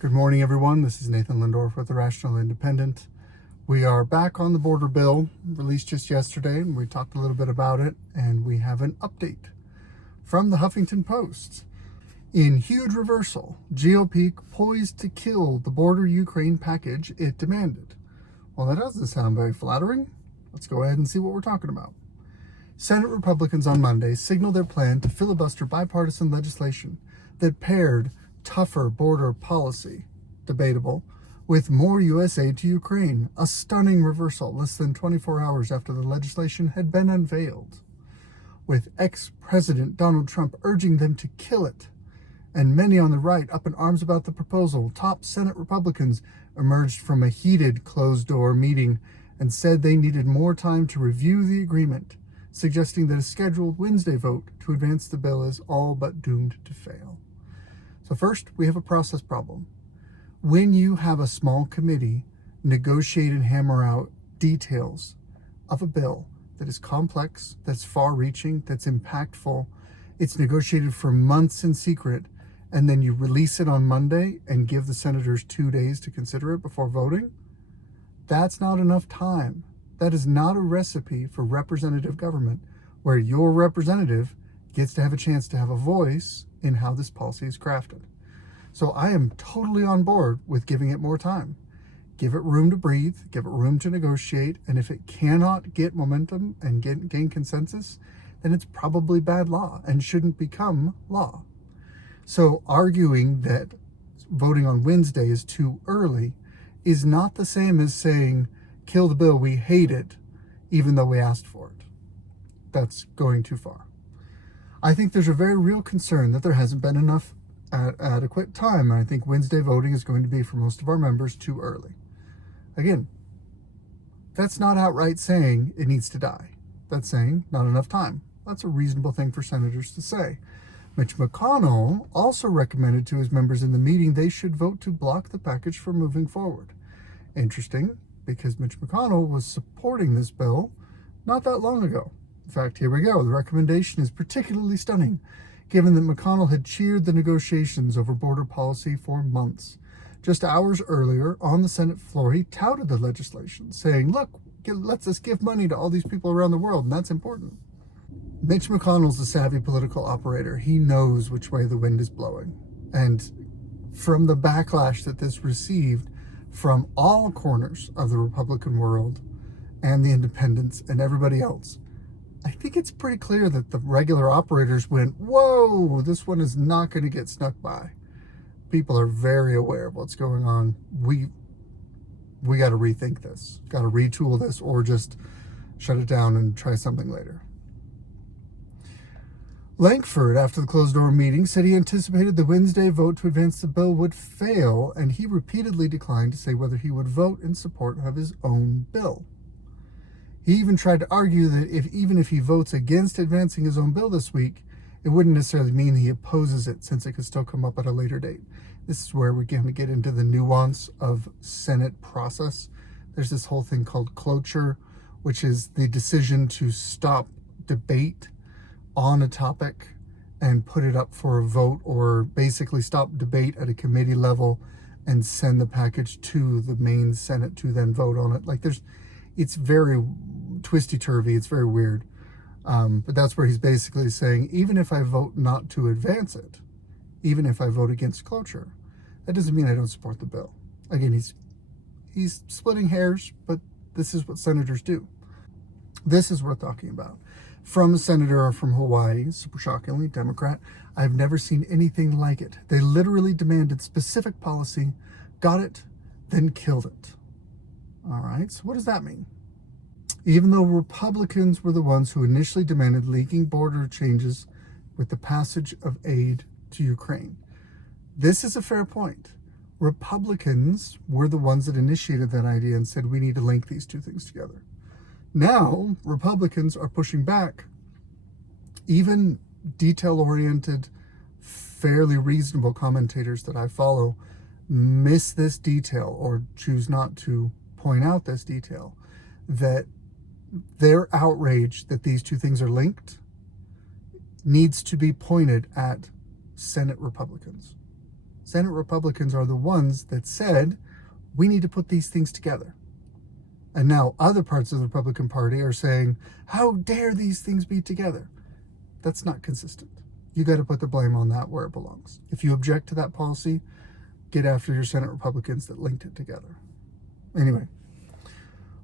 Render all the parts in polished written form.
Good morning, everyone. This is Nathan Lindorf with Irrational Independent. We are back on the border bill released just yesterday, and we talked a little bit about it, and we have an update from the Huffington Post. In huge reversal, GOP poised to kill the border Ukraine package it demanded. Well, that doesn't sound very flattering. Let's go ahead and see what we're talking about. Senate Republicans on Monday signaled their plan to filibuster bipartisan legislation that paired tougher border policy, debatable, with more U.S. aid to Ukraine, a stunning reversal less than 24 hours after the legislation had been unveiled. With ex-President Donald Trump urging them to kill it, and many on the right up in arms about the proposal, top Senate Republicans emerged from a heated closed-door meeting and said they needed more time to review the agreement, suggesting that a scheduled Wednesday vote to advance the bill is all but doomed to fail. So first, we have a process problem. When you have a small committee negotiate and hammer out details of a bill that is complex, that's far-reaching, that's impactful, it's negotiated for months in secret, and then you release it on Monday and give the senators 2 days to consider it before voting, that's not enough time. That is not a recipe for representative government where your representative gets to have a chance to have a voice in how this policy is crafted. So I am totally on board with giving it more time. Give it room to breathe, give it room to negotiate, and if it cannot get momentum and gain consensus, then it's probably bad law and shouldn't become law. So arguing that voting on Wednesday is too early is not the same as saying, kill the bill, we hate it, even though we asked for it. That's going too far. I think there's a very real concern that there hasn't been enough adequate time, and I think Wednesday voting is going to be, for most of our members, too early. Again, that's not outright saying it needs to die. That's saying not enough time. That's a reasonable thing for senators to say. Mitch McConnell also recommended to his members in the meeting they should vote to block the package from moving forward. Interesting, because Mitch McConnell was supporting this bill not that long ago. In fact, here we go. The recommendation is particularly stunning, given that McConnell had cheered the negotiations over border policy for months. Just hours earlier, on the Senate floor, he touted the legislation, saying, look, let's us give money to all these people around the world, and that's important. Mitch McConnell's a savvy political operator. He knows which way the wind is blowing. And from the backlash that this received from all corners of the Republican world and the independents and everybody else, I think it's pretty clear that the regular operators went, whoa, this one is not going to get snuck by. People are very aware of what's going on. We got to rethink this, got to retool this, or just shut it down and try something later. Langford, after the closed-door meeting, said he anticipated the Wednesday vote to advance the bill would fail, and he repeatedly declined to say whether he would vote in support of his own bill. He even tried to argue that even if he votes against advancing his own bill this week, it wouldn't necessarily mean he opposes it, since it could still come up at a later date. This is where we're going to get into the nuance of Senate process. There's this whole thing called cloture, which is the decision to stop debate on a topic and put it up for a vote, or basically stop debate at a committee level and send the package to the main Senate to then vote on it. It's very twisty-turvy. It's very weird. But that's where he's basically saying, even if I vote not to advance it, even if I vote against cloture, that doesn't mean I don't support the bill. Again, he's splitting hairs, but this is what senators do. This is worth talking about. From a senator from Hawaii, super shockingly, Democrat, I've never seen anything like it. They literally demanded specific policy, got it, then killed it. All right, so what does that mean? Even though Republicans were the ones who initially demanded leaking border changes with the passage of aid to Ukraine. This is a fair point. Republicans were the ones that initiated that idea and said we need to link these two things together. Now, Republicans are pushing back. Even detail-oriented, fairly reasonable commentators that I follow miss this detail or choose not to point out this detail, that their outrage that these two things are linked needs to be pointed at Senate Republicans. Senate Republicans are the ones that said, we need to put these things together. And now other parts of the Republican Party are saying, how dare these things be together? That's not consistent. You got to put the blame on that where it belongs. If you object to that policy, get after your Senate Republicans that linked it together. Anyway,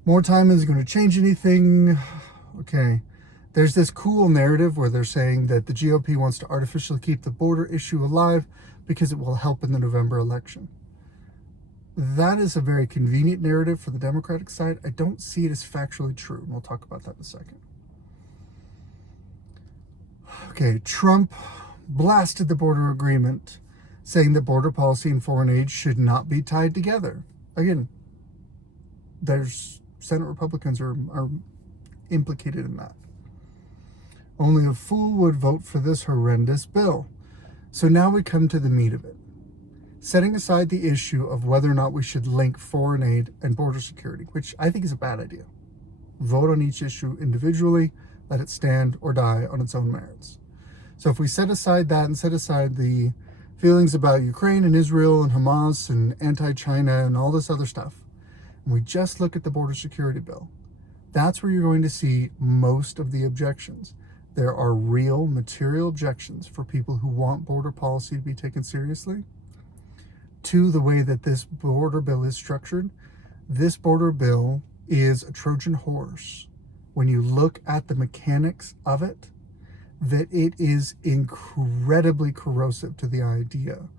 more time isn't going to change anything. Okay. There's this cool narrative where they're saying that the GOP wants to artificially keep the border issue alive because it will help in the November election. That is a very convenient narrative for the Democratic side. I don't see it as factually true. And we'll talk about that in a second. Okay, Trump blasted the border agreement, saying that border policy and foreign aid should not be tied together. Again, there's Senate Republicans are implicated in that. Only a fool would vote for this horrendous bill. So now we come to the meat of it. Setting aside the issue of whether or not we should link foreign aid and border security, which I think is a bad idea. Vote on each issue individually, let it stand or die on its own merits. So if we set aside that and set aside the feelings about Ukraine and Israel and Hamas and anti-China and all this other stuff, and we just look at the border security bill, that's where you're going to see most of the objections. There are real material objections for people who want border policy to be taken seriously to the way that this border bill is structured. This border bill is a Trojan horse. When you look at the mechanics of it, that it is incredibly corrosive to the idea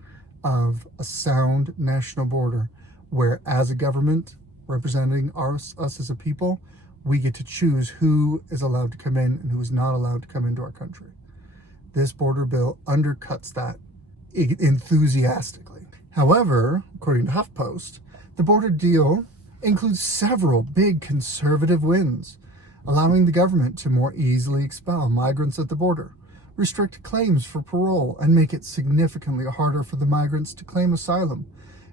of a sound national border where, as a government representing us as a people, we get to choose who is allowed to come in and who is not allowed to come into our country. This border bill undercuts that enthusiastically. However, according to HuffPost, the border deal includes several big conservative wins, allowing the government to more easily expel migrants at the border, restrict claims for parole, and make it significantly harder for the migrants to claim asylum.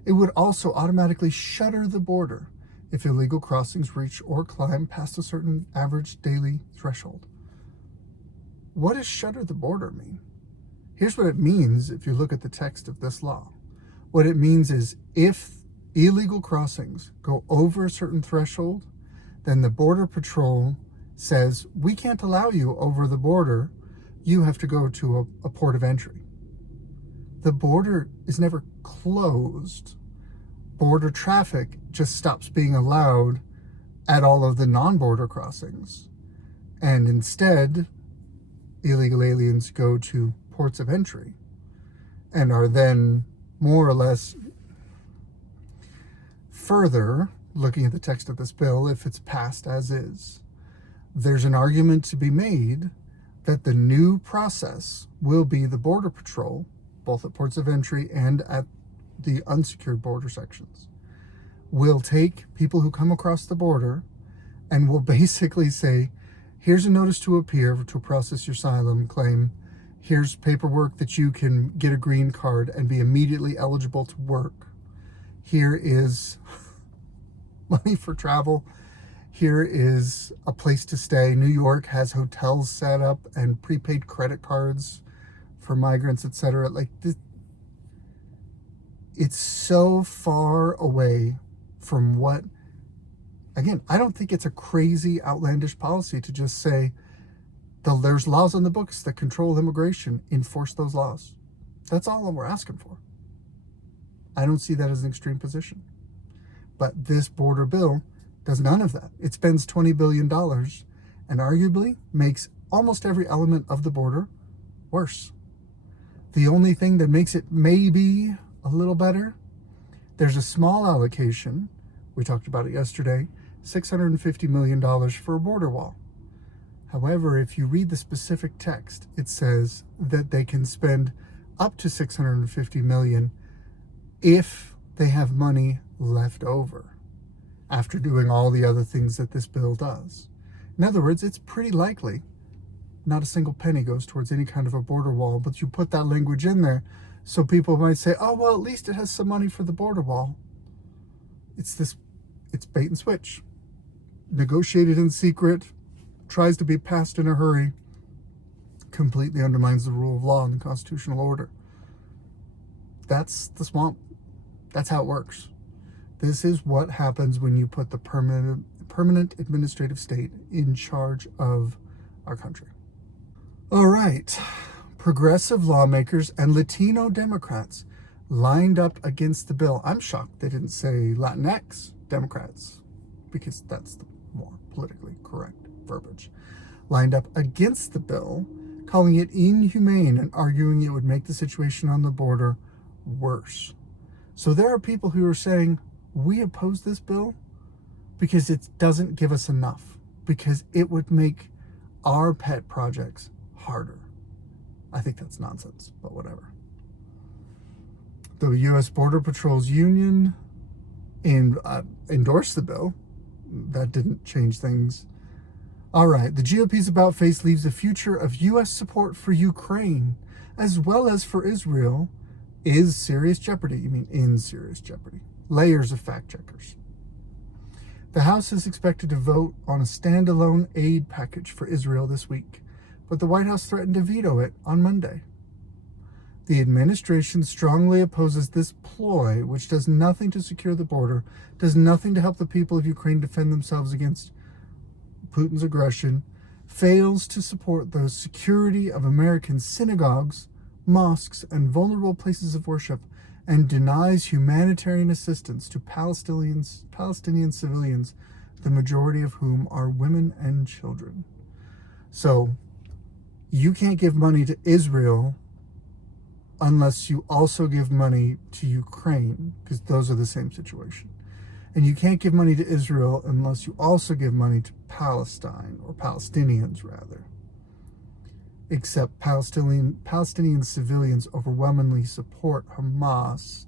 It would also automatically shutter the border if illegal crossings reach or climb past a certain average daily threshold. What does shutter the border mean? Here's what it means if you look at the text of this law. What it means is if illegal crossings go over a certain threshold, then the Border Patrol says, we can't allow you over the border. You have to go to a port of entry. The border is never closed. Border traffic just stops being allowed at all of the non-border crossings. And instead, illegal aliens go to ports of entry and are then more or less further, looking at the text of this bill, if it's passed as is, there's an argument to be made that the new process will be the Border Patrol, both at ports of entry and at the unsecured border sections, will take people who come across the border and will basically say, here's a notice to appear to process your asylum claim. Here's paperwork that you can get a green card and be immediately eligible to work. Here is money for travel. Here is a place to stay. New York has hotels set up and prepaid credit cards for migrants, etc. Like this, it's so far away from what, again, I don't think it's a crazy, outlandish policy to just say, there's laws on the books that control immigration, enforce those laws. That's all we're asking for. I don't see that as an extreme position. But this border bill does none of that. It spends $20 billion and arguably makes almost every element of the border worse. The only thing that makes it maybe a little better, there's a small allocation, we talked about it yesterday, $650 million for a border wall. However, if you read the specific text, it says that they can spend up to $650 million if they have money left over after doing all the other things that this bill does. In other words, it's pretty likely not a single penny goes towards any kind of a border wall, but you put that language in there so people might say, oh, well, at least it has some money for the border wall. It's bait and switch. Negotiated in secret, tries to be passed in a hurry, completely undermines the rule of law and the constitutional order. That's the swamp. That's how it works. This is what happens when you put the permanent administrative state in charge of our country. All right. Progressive lawmakers and Latino Democrats lined up against the bill. I'm shocked they didn't say Latinx Democrats, because that's the more politically correct verbiage. Lined up against the bill, calling it inhumane and arguing it would make the situation on the border worse. So there are people who are saying, we oppose this bill because it doesn't give us enough, because it would make our pet projects harder. I think that's nonsense, but whatever. The U.S. Border Patrol's union endorsed the bill. That didn't change things. All right, the GOP's about-face leaves the future of U.S. support for Ukraine, as well as for Israel, is serious jeopardy. You mean in serious jeopardy. Layers of fact-checkers. The House is expected to vote on a standalone aid package for Israel this week, but the White House threatened to veto it on Monday. The administration strongly opposes this ploy, which does nothing to secure the border, does nothing to help the people of Ukraine defend themselves against Putin's aggression, fails to support the security of American synagogues, mosques, and vulnerable places of worship, and denies humanitarian assistance to Palestinian civilians, the majority of whom are women and children. So, you can't give money to Israel unless you also give money to Ukraine, because those are the same situation. And you can't give money to Israel unless you also give money to Palestine, or Palestinians rather. Except Palestinian civilians overwhelmingly support Hamas,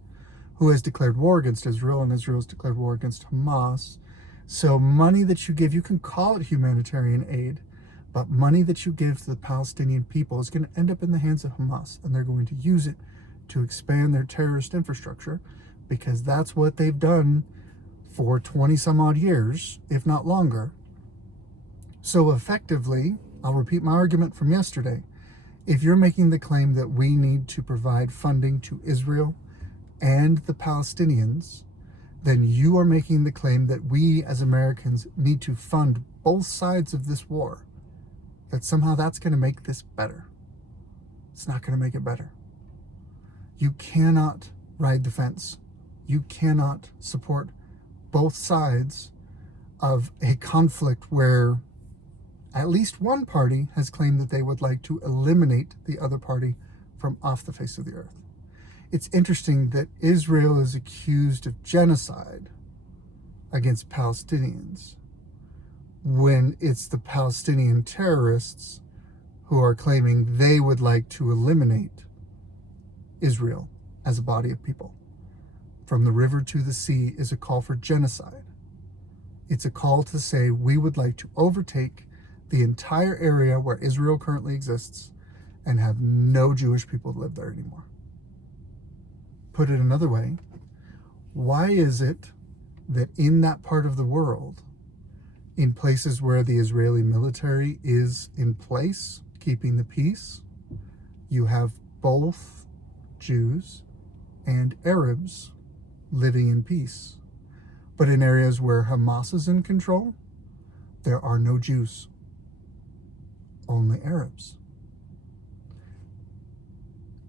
who has declared war against Israel, and Israel has declared war against Hamas. So money that you give, you can call it humanitarian aid, but money that you give to the Palestinian people is going to end up in the hands of Hamas, and they're going to use it to expand their terrorist infrastructure, because that's what they've done for 20 some odd years, if not longer. So effectively, I'll repeat my argument from yesterday. If you're making the claim that we need to provide funding to Israel and the Palestinians, then you are making the claim that we as Americans need to fund both sides of this war. That somehow that's going to make this better. It's not going to make it better. You cannot ride the fence. You cannot support both sides of a conflict where at least one party has claimed that they would like to eliminate the other party from off the face of the earth. It's interesting that Israel is accused of genocide against Palestinians when it's the Palestinian terrorists who are claiming they would like to eliminate Israel as a body of people. From the river to the sea is a call for genocide. It's a call to say we would like to overtake the entire area where Israel currently exists and have no Jewish people live there anymore. Put it another way, why is it that in that part of the world, in places where the Israeli military is in place, keeping the peace, you have both Jews and Arabs living in peace? But in areas where Hamas is in control, there are no Jews, only Arabs.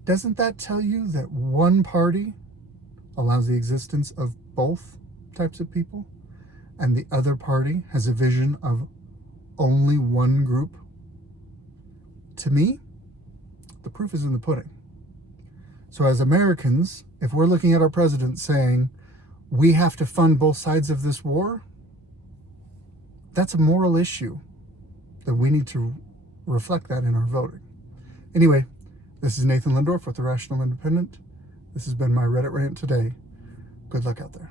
Doesn't that tell you that one party allows the existence of both types of people, and the other party has a vision of only one group? To me, the proof is in the pudding. So as Americans, if we're looking at our president saying, we have to fund both sides of this war, that's a moral issue that we need to reflect that in our voting. Anyway, this is Nathan Lindorf with Irrational Independent. This has been my Reddit rant today. Good luck out there.